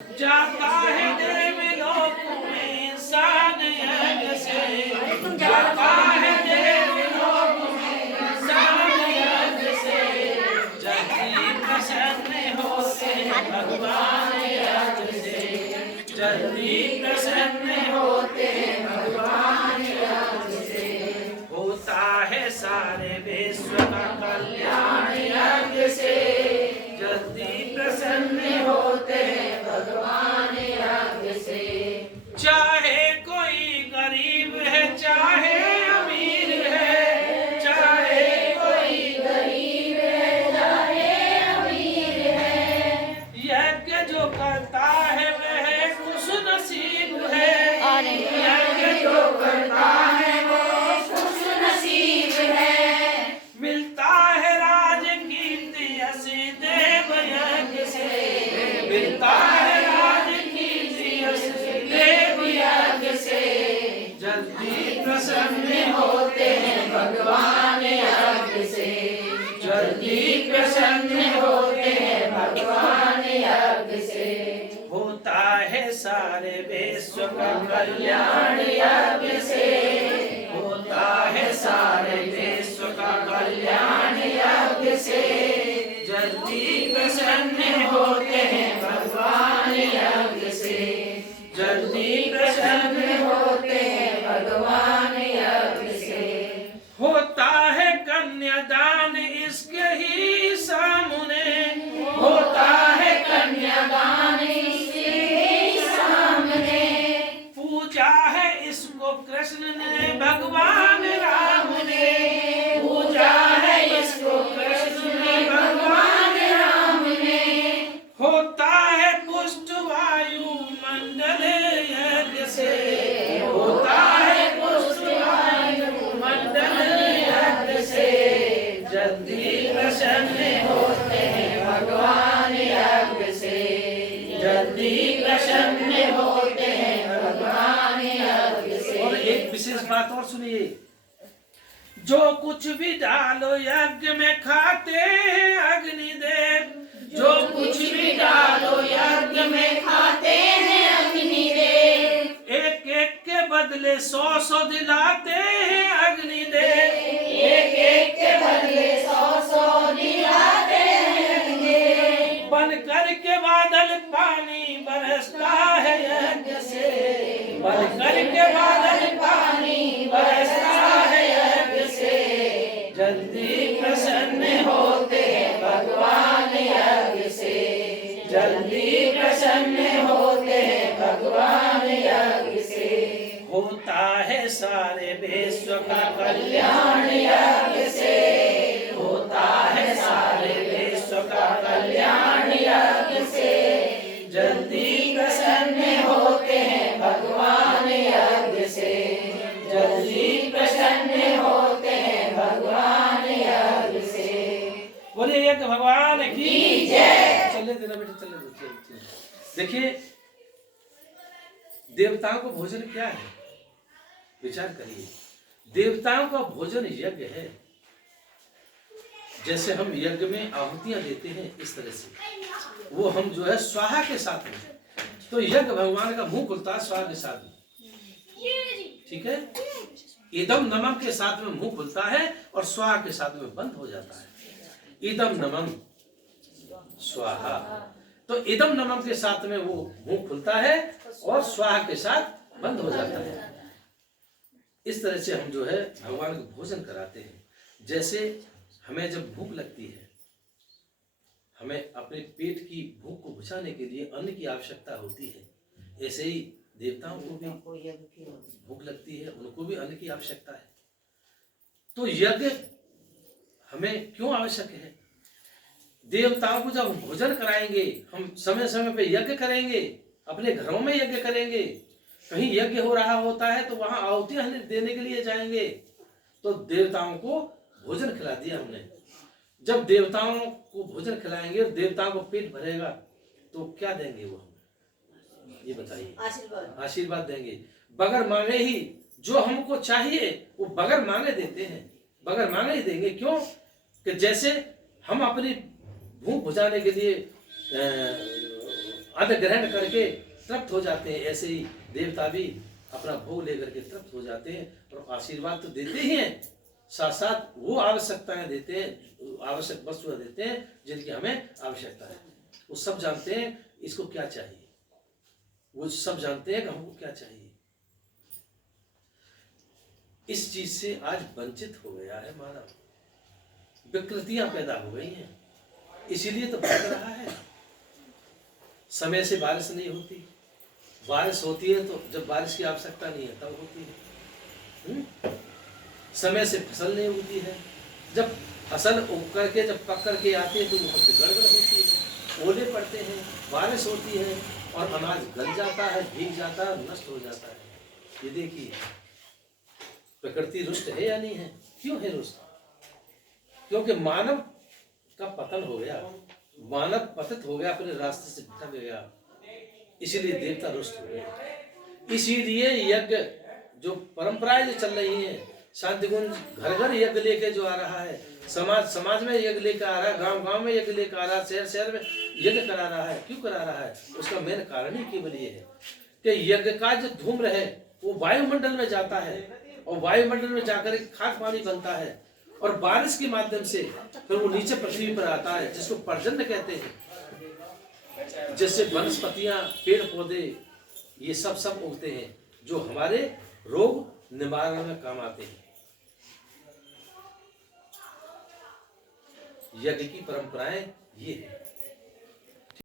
जाता है देवलोक में इंसान यज्ञ से, जाता है देवलोक में इंसान यज्ञ से, जल्दी प्रसन्न होते हैं भगवान यज्ञ से, जल्दी प्रसन्न होते हैं भगवान यज्ञ से। होता है सारे विश्व का कल्याण यज्ञ से, जल्दी प्रसन्न होते हैं भगवान यज्ञ से। चाहे कोई गरीब है चाहे अमीर है, चाहे कोई गरीब है चाहे अमीर है, यज्ञ जो करता है वह खुश नसीब है, यज्ञ जो करता है वो खुश नसीब है। मिलता है राज कीर्ति यश देव यज्ञ से, मिलता है राज कीर्ति यश देव यज्ञ से, जल्दी प्रसन्न होते हैं भगवान यज्ञ से, जल्दी प्रसन्न होते हैं भगवान यज्ञ से। होता है सारे विश्व का कल्याण यज्ञ से, होता है सारे विश्व का कल्याण यज्ञ से, जल्दी प्रसन्न होते हैं भगवान यज्ञ से, जल्दी प्रसन्न होते हैं भगवान यज्ञ से। होता है कन्यादान इसके ही सामने, होता है कन्यादान इसके ही सामने, पूजा है इसको कृष्ण ने भगवान राम ने, पूजा है इसको कृष्ण ने भगवान राम ने। होता है पुष्ट वायु मंडल यज्ञ से, होता है पुष्ट वायु मंडल यज्ञ से, जल्दी प्रसन्न होते हैं भगवान यज्ञ से, जल्दी प्रसन्न होते हैं भगवान यज्ञ से। और एक विशेष बात और सुनिए, जो कुछ भी डालो यज्ञ में खाते हैं अग्निदेव, जो कुछ भी डालो यज्ञ में खाते हैं अग्निदेव, एक एक के बदले 100 दिलाते हैं अग्निदेव, एक एक के बदले 100 दिलाते हैं अग्निदेव। बन कर के बादल पानी बरसता है यज्ञ से, बन कर के बादल पानी बरसता है यज्ञ से, जल्दी प्रसन्न होते हैं भगवान यज्ञ से, जल्दी प्रसन्न होते हैं भगवान यज्ञ से। होता है सारे विश्व का कल्याण यज्ञ से, होता है सारे विश्व का कल्याण यज्ञ से, जल्दी प्रसन्न होते हैं भगवान यज्ञ से, जल्दी प्रसन्न होते हैं भगवान यज्ञ से। बोलिए यज्ञ भगवान की जय। चले देना बेटा, चले दो। देखिए देवताओं का भोजन क्या है, विचार करिए। देवताओं का भोजन यज्ञ है। जैसे हम यज्ञ में आहुतियां देते हैं इस तरह से वो हम जो है स्वाहा के साथ में, तो यज्ञ भगवान का मुंह खुलता है स्वाहा के साथ में, ठीक है। इदम नमम के साथ में मुंह खुलता है और स्वाहा के साथ में बंद हो जाता है। इदम नमम स्वाहा, तो इदम नमम के साथ में वो मुंह खुलता है और स्वाहा के साथ बंद हो जाता है। इस तरह से हम जो है भगवान को भोजन कराते हैं। जैसे हमें जब भूख लगती है, हमें अपने पेट की भूख को बुझाने के लिए अन्न की आवश्यकता होती है, ऐसे ही देवताओं को भी भूख लगती है, उनको भी अन्न की आवश्यकता है। तो यज्ञ हमें क्यों आवश्यक है? देवताओं को जब हम भोजन कराएंगे, हम समय समय पे यज्ञ करेंगे, अपने घरों में यज्ञ करेंगे, कहीं यज्ञ हो रहा होता है तो वहां आहुतियां देने के लिए जाएंगे, तो देवताओं को भोजन खिला दिया हमने। जब देवताओं को भोजन खिलाएंगे और देवताओं को पेट भरेगा तो क्या देंगे वो हमें, ये बताइए? आशीर्वाद देंगे। बगैर मांगे ही जो हमको चाहिए वो बगैर मांगे देते हैं, बगैर मांगे ही देंगे। क्यों? कि जैसे हम अपनी भूख बुझाने के लिए अन्न ग्रहण करके तृप्त हो जाते हैं, ऐसे ही देवता भी अपना भोग लेकर के तृप्त हो जाते हैं और आशीर्वाद तो देते ही हैं, साथ साथ वो आवश्यकताएं देते हैं, आवश्यक वस्तुएं देते हैं जिनकी हमें आवश्यकता है। वो सब जानते हैं इसको क्या चाहिए, वो सब जानते हैं कि हमको क्या चाहिए। इस चीज से आज वंचित हो गया है मानव, विकृतियां पैदा हो गई हैं, इसीलिए तो भटक रहा है। समय से बारिश नहीं होती, बारिश होती है तो जब बारिश की आवश्यकता नहीं है तब होती है। समय से फसल नहीं उगती है, जब फसल उग करके जब पक करके आती है तो वो सबसे गड़बड़ होती है, ओले पड़ते हैं, बारिश होती है और अनाज गल जाता है, भीग जाता है, नष्ट हो जाता है। ये देखिए प्रकृति रुष्ट है या नहीं है? क्यों है रुष्ट? क्योंकि मानव का पतन हो गया, मानव पतित हो गया, अपने रास्ते से भटक गया, इसीलिए देवता रुष्ट हो गए। इसीलिए यज्ञ जो परंपराएं जो चल रही हैं, शांति कुंज घर घर यज्ञ लेके जो आ रहा है, समाज समाज में यज्ञ लेकर आ रहा है, गांव गांव में यज्ञ लेकर आ रहा है, शहर शहर में यज्ञ करा रहा है। क्यों करा रहा है? उसका मेन कारण ही केवल ये है कि यज्ञ का जो धूम्र है वो वायुमंडल में जाता है और वायुमंडल में जाकर खाद पानी बनता है और बारिश के माध्यम से फिर वो नीचे पृथ्वी पर आता है, जिसको पर्जन्य कहते हैं, जिससे वनस्पतियां पेड़ पौधे ये सब उगते हैं जो हमारे रोग निवारण में काम आते हैं। यज्ञ की परंपराएं ये है।